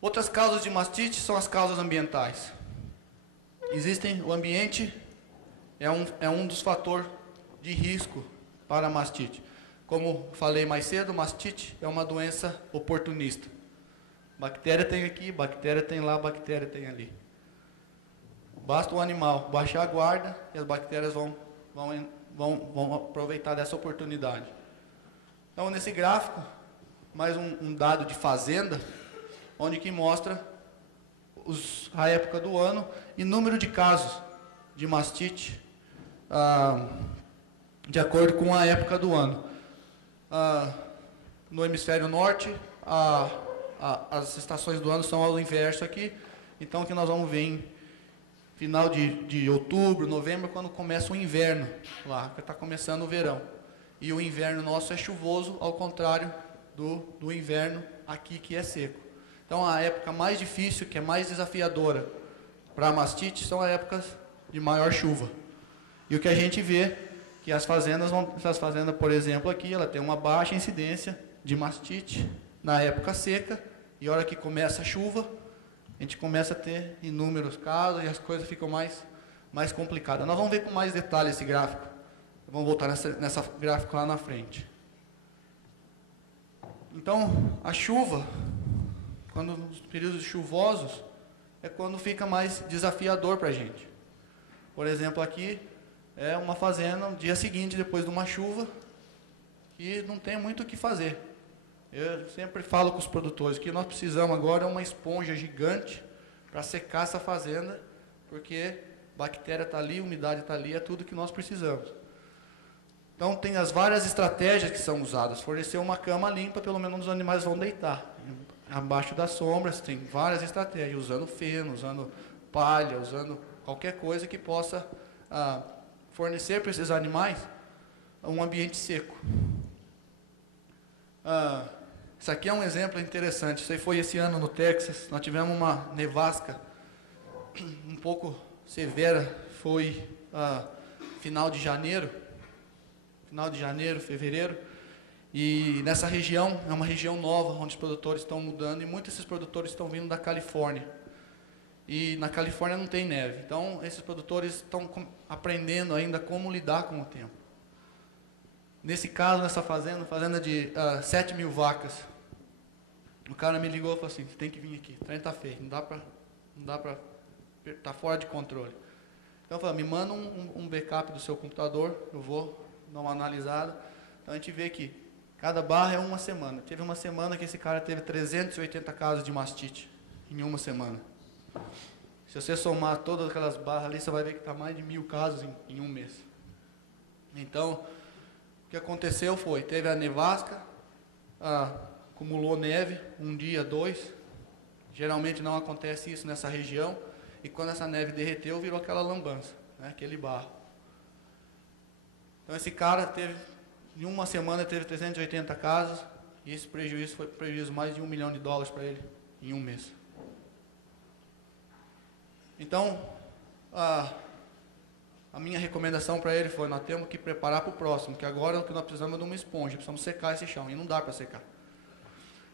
Outras causas de mastite são as causas ambientais. Existem, o ambiente é um dos fatores de risco para a mastite. Como falei mais cedo, mastite é uma doença oportunista. Bactéria tem aqui, bactéria tem lá, bactéria tem ali. Basta o animal baixar a guarda e as bactérias vão aproveitar dessa oportunidade. Então, nesse gráfico, mais um dado de fazenda, onde que mostra a época do ano e número de casos de mastite de acordo com a época do ano. No hemisfério norte, as estações do ano são ao inverso aqui. Então, o que nós vamos ver em final de outubro, novembro, quando começa o inverno, lá, que está começando o verão. E o inverno nosso é chuvoso, ao contrário do inverno aqui, que é seco. Então, a época mais difícil, que é mais desafiadora para a mastite, são as épocas de maior chuva. E o que a gente vê, que essas fazendas, por exemplo, aqui, ela tem uma baixa incidência de mastite na época seca, e a hora que começa a chuva, a gente começa a ter inúmeros casos e as coisas ficam mais complicadas. Nós vamos ver com mais detalhe esse gráfico. Vamos voltar nessa gráfico lá na frente. Então, a chuva, quando nos períodos chuvosos, é quando fica mais desafiador para a gente. Por exemplo, aqui é uma fazenda, no dia seguinte, depois de uma chuva, e não tem muito o que fazer. Eu sempre falo com os produtores que nós precisamos agora uma esponja gigante para secar essa fazenda, porque bactéria está ali, umidade está ali, é tudo que nós precisamos. Então, tem as várias estratégias que são usadas. Fornecer uma cama limpa, pelo menos os animais vão deitar. Abaixo das sombras, tem várias estratégias, usando feno, usando palha, usando qualquer coisa que possa fornecer para esses animais um ambiente seco. Isso aqui é um exemplo interessante. Isso aí foi esse ano no Texas. Nós tivemos uma nevasca um pouco severa. Foi final de janeiro, fevereiro. E nessa região, é uma região nova, onde os produtores estão mudando. E muitos desses produtores estão vindo da Califórnia. E na Califórnia não tem neve. Então, esses produtores estão aprendendo ainda como lidar com o tempo. Nesse caso, nessa fazenda de 7 mil vacas, o cara me ligou e falou assim, você tem que vir aqui, o trem está feio, não dá para, está fora de controle. Então eu falei, me manda um backup do seu computador, eu vou dar uma analisada. Então a gente vê que cada barra é uma semana. Teve uma semana que esse cara teve 380 casos de mastite, em uma semana. Se você somar todas aquelas barras ali, você vai ver que está mais de 1000 casos em um mês. Então, o que aconteceu foi, teve a nevasca, acumulou neve, um dia, 2. Geralmente não acontece isso nessa região. E quando essa neve derreteu, virou aquela lambança, né, aquele barro. Então esse cara em uma semana teve 380 casos. E esse prejuízo foi prejuízo mais de $1 milhão para ele, em um mês. Então, a minha recomendação para ele foi, nós temos que preparar para o próximo, que agora o que nós precisamos é de uma esponja, precisamos secar esse chão, e não dá para secar.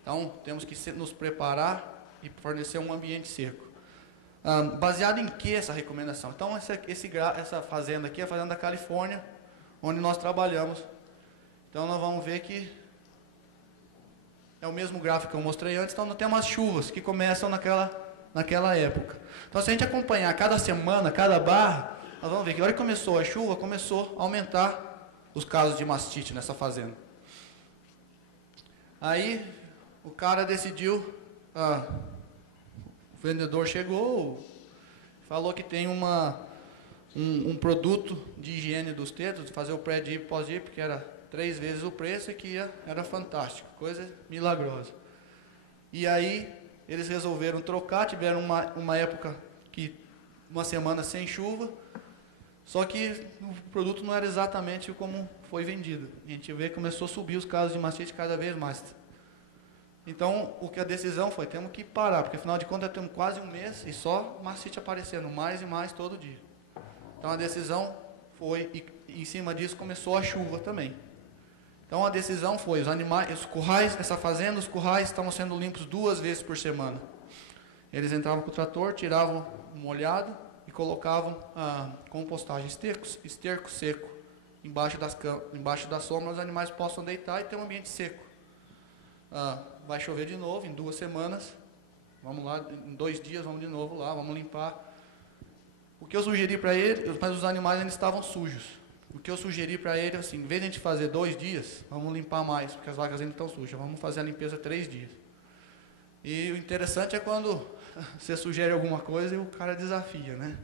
Então, temos que nos preparar e fornecer um ambiente seco. Baseado em que essa recomendação? Então, essa fazenda aqui é a fazenda da Califórnia, onde nós trabalhamos. Então, nós vamos ver que é o mesmo gráfico que eu mostrei antes. Então, nós temos as chuvas que começam naquela época. Então, se a gente acompanhar cada semana, cada barra, nós vamos ver que a hora que começou a chuva, começou a aumentar os casos de mastite nessa fazenda. Aí, o cara decidiu, o vendedor chegou, falou que tem um produto de higiene dos tetos, de fazer o pré-dip e pós-dip, que era 3 vezes o preço e que era fantástico, coisa milagrosa. E aí, eles resolveram trocar, tiveram uma época que, uma semana sem chuva, só que o produto não era exatamente como foi vendido. A gente vê que começou a subir os casos de mastite cada vez mais. Então, o que a decisão foi, temos que parar, porque afinal de contas temos quase um mês e só mastite aparecendo mais e mais todo dia. Então a decisão foi, e em cima disso começou a chuva também. Então a decisão foi, os currais, essa fazenda, os currais estavam sendo limpos 2 vezes por semana. Eles entravam com o trator, tiravam um molhado e colocavam compostagem, esterco seco, embaixo da sombra, os animais possam deitar e ter um ambiente seco. Vai chover de novo, em 2 semanas, vamos lá, em 2 dias, vamos de novo lá, vamos limpar. O que eu sugeri para ele, mas os animais ainda estavam sujos. O que eu sugeri para ele, assim, em vez de a gente fazer 2 dias, vamos limpar mais, porque as vacas ainda estão sujas, vamos fazer a limpeza 3 dias. E o interessante é quando você sugere alguma coisa e o cara desafia, né?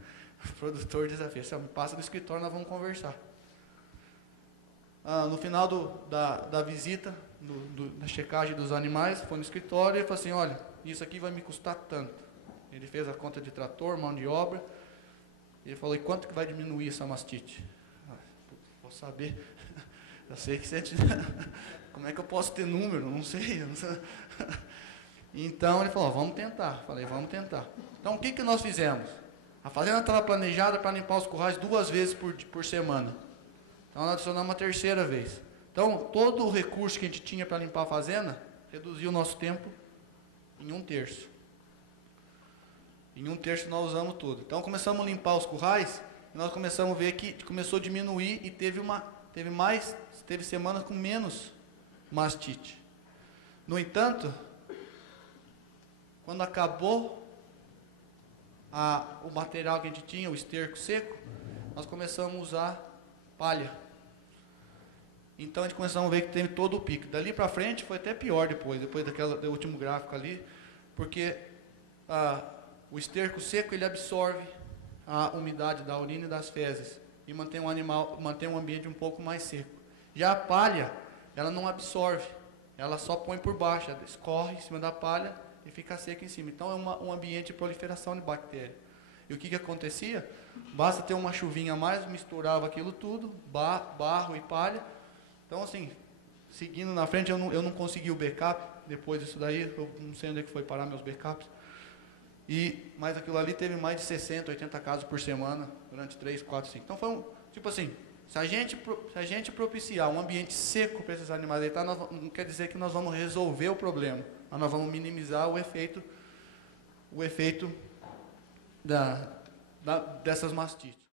O produtor desafia. Você passa do escritório, nós vamos conversar. No final da visita, da checagem dos animais, foi no escritório e ele falou assim, olha, isso aqui vai me custar tanto. Ele fez a conta de trator, mão de obra. Ele falou, e quanto que vai diminuir essa mastite? Vou saber. Eu sei que você... Como é que eu posso ter número? Não sei. Então ele falou, vamos tentar. Falei, vamos tentar. Então o que nós fizemos? A fazenda estava planejada para limpar os currais 2 vezes por semana. Então nós adicionamos uma 3ª vez. Então todo o recurso que a gente tinha para limpar a fazenda, reduziu o nosso tempo em 1/3. Em 1/3 nós usamos tudo. Então começamos a limpar os currais, e nós começamos a ver que começou a diminuir e teve semanas com menos mastite. No entanto, quando acabou o material que a gente tinha, o esterco seco, nós começamos a usar palha. Então a gente começou a ver que teve todo o pico. Dali para frente foi até pior depois do último gráfico ali, porque o esterco seco ele absorve a umidade da urina e das fezes e mantém um ambiente um pouco mais seco. Já a palha, ela não absorve, ela só põe por baixo, ela escorre em cima da palha e fica seca em cima. Então é um ambiente de proliferação de bactérias. E o que acontecia? Basta ter uma chuvinha a mais, misturava aquilo tudo, barro e palha. Então assim, seguindo na frente, eu não consegui o backup, depois disso daí, eu não sei onde é que foi parar meus backups. Mas aquilo ali teve mais de 60, 80 casos por semana, durante 3, 4, 5. Então foi tipo assim, se a gente propiciar um ambiente seco para esses animais deitar, não quer dizer que nós vamos resolver o problema, mas nós vamos minimizar o efeito dessas mastites.